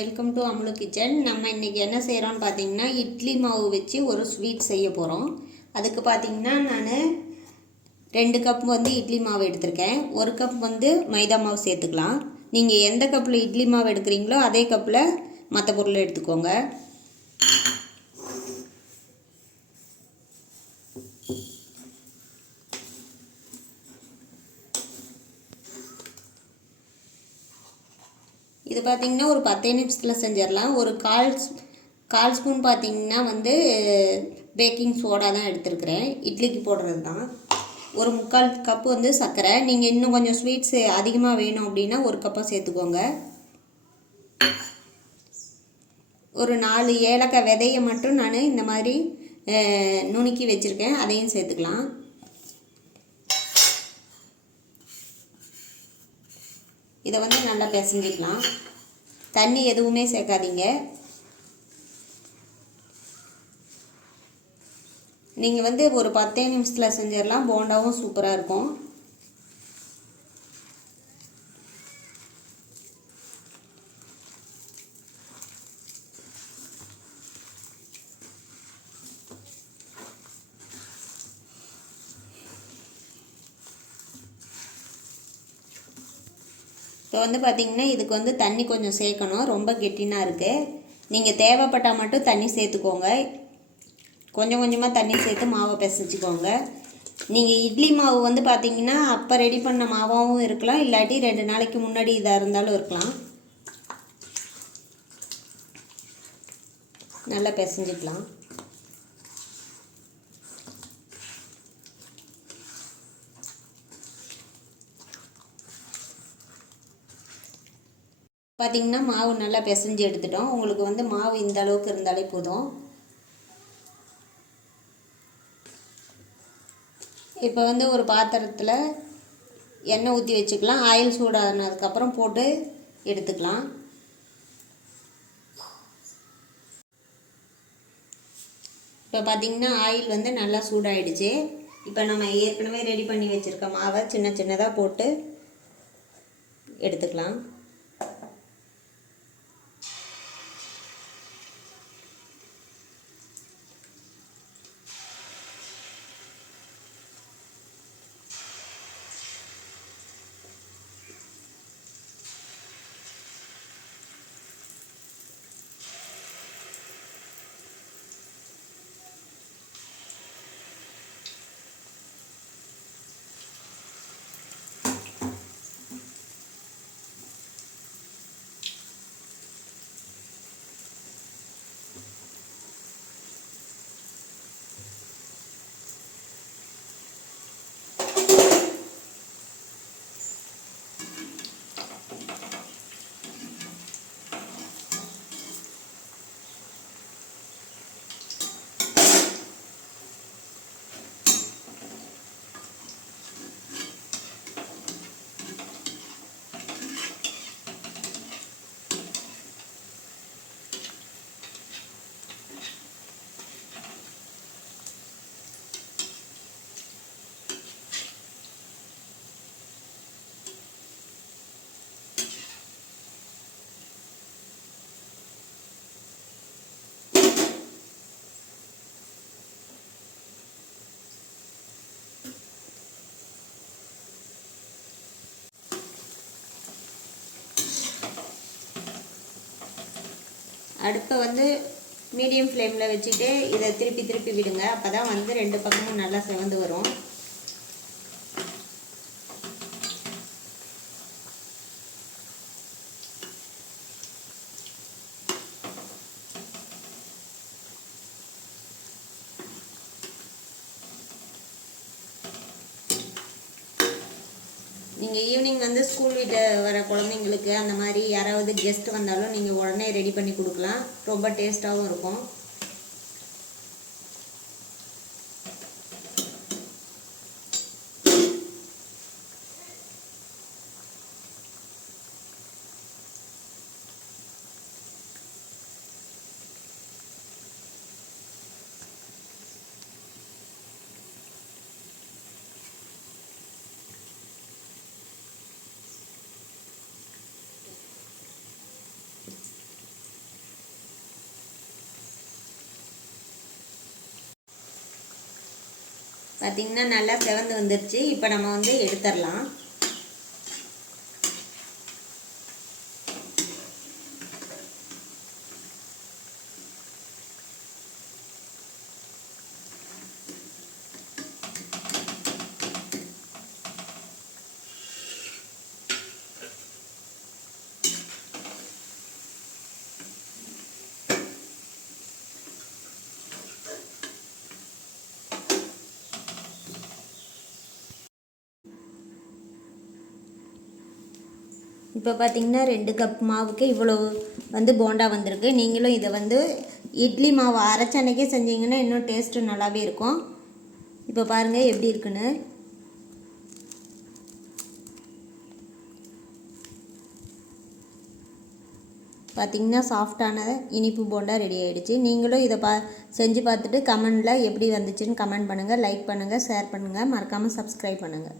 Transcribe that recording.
Welcome to Amulu kitchen நம்ம இன்றைக்கி என்ன செய்கிறோம்னு பார்த்தீங்கன்னா இட்லி மாவு வச்சு ஒரு ஸ்வீட் செய்ய போகிறோம் அதுக்கு பார்த்தீங்கன்னா நான் ரெண்டு கப் வந்து இட்லி மாவு எடுத்திருக்கேன். ஒரு கப் வந்து மைதா மாவு சேர்த்துக்கலாம். நீங்கள் எந்த கப்பில் இட்லி மாவு எடுக்கிறீங்களோ அதே கப்பில் மற்ற பொருளை எடுத்துக்கோங்க. இது பார்த்திங்கன்னா ஒரு பத்தே நிமிஷத்தில் செஞ்சிடலாம். ஒரு கால் கால் ஸ்பூன் பார்த்திங்கன்னா வந்து பேக்கிங் சோடா தான் எடுத்திருக்கிறேன். இட்லிக்கு போடுறது தான். ஒரு முக்கால் கப்பு வந்து சர்க்கரை. நீங்கள் இன்னும் கொஞ்சம் ஸ்வீட்ஸ் அதிகமாக வேணும் அப்படின்னா ஒரு கப்பாக சேர்த்துக்கோங்க. ஒரு நாலு ஏலக்காய் விதையை மட்டும் நான் இந்த மாதிரி நுணுக்கி வச்சுருக்கேன். அதையும் சேர்த்துக்கலாம். இதை வந்து நல்லா பிசைஞ்சிக்கலாம். தண்ணி எதுவுமே சேர்க்காதீங்க. நீங்கள் வந்து ஒரு பத்தே நிமிஷத்தில் செஞ்சிடலாம் போண்டாவும் சூப்பராக இருக்கும். இப்போ வந்து பார்த்தீங்கன்னா இதுக்கு வந்து தண்ணி கொஞ்சம் சேர்க்கணும். ரொம்ப கெட்டினாக இருக்குது நீங்கள் தேவைப்பட்டால் மட்டும் தண்ணி சேர்த்துக்கோங்க. கொஞ்சம் கொஞ்சமாக தண்ணி சேர்த்து மாவை பிசைச்சிக்கோங்க நீங்கள் இட்லி மாவு வந்து பார்த்தீங்கன்னா அப்போ ரெடி பண்ண மாவாகவும் இருக்கலாம். இல்லாட்டி ரெண்டு நாளைக்கு முன்னாடி இதாக இருந்தாலும் இருக்கலாம். நல்லா பிசைஞ்சிக்கலாம். பார்த்திங்கன்னா மாவு நல்லா பிசைஞ்சு எடுத்துட்டோம். உங்களுக்கு வந்து மாவு இந்த அளவுக்கு இருந்தாலே போதும். இப்போ வந்து ஒரு பாத்திரத்தில் எண்ணெய் ஊற்றி வச்சுக்கலாம். ஆயில் சூடானதுக்கப்புறம் போட்டு எடுத்துக்கலாம். இப்போ பார்த்தீங்கன்னா ஆயில் வந்து நல்லா சூடாயிடுச்சு. இப்போ நம்ம ஏற்கனவே ரெடி பண்ணி வச்சுருக்க மாவை சின்ன சின்னதாக போட்டு எடுத்துக்கலாம். அடுப்பை வந்து மீடியம் ஃப்ளேமில் வச்சுட்டு இதை திருப்பி திருப்பி விடுங்க. அப்போ தான் வந்து ரெண்டு பக்கமும் நல்லா செவந்து வரும். நீங்கள் ஈவினிங் வந்து ஸ்கூல் விட்டு வர குழந்தைங்களுக்கு அந்த மாதிரி யாராவது கெஸ்ட் வந்தாலும் நீங்கள் உடனே ரெடி பண்ணி கொடுக்கலாம். ரொம்ப டேஸ்ட்டாகவும் இருக்கும். பார்த்திங்கன்னா நல்லா செவந்து வந்துருச்சு. இப்போ நம்ம வந்து எடுத்துடலாம். இப்போ பார்த்தீங்கன்னா ரெண்டு கப் மாவுக்கு இவ்வளோ வந்து போண்டா வந்திருக்கு. நீங்களும் இதை வந்து இட்லி மாவு அரைச்ச அன்னைக்கே செஞ்சீங்கன்னா இன்னும் டேஸ்ட்டு நல்லாவே இருக்கும். இப்போ பாருங்கள் எப்படி இருக்குன்னு. பார்த்தீங்கன்னா சாஃப்டான இனிப்பு போண்டா ரெடி ஆகிடுச்சு நீங்களும் இதை பா செஞ்சு பார்த்துட்டு கமெண்டில் எப்படி வந்துச்சுன்னு கமெண்ட் பண்ணுங்கள் லைக் பண்ணுங்கள் ஷேர் பண்ணுங்கள் மறக்காமல் சப்ஸ்கிரைப் பண்ணுங்கள்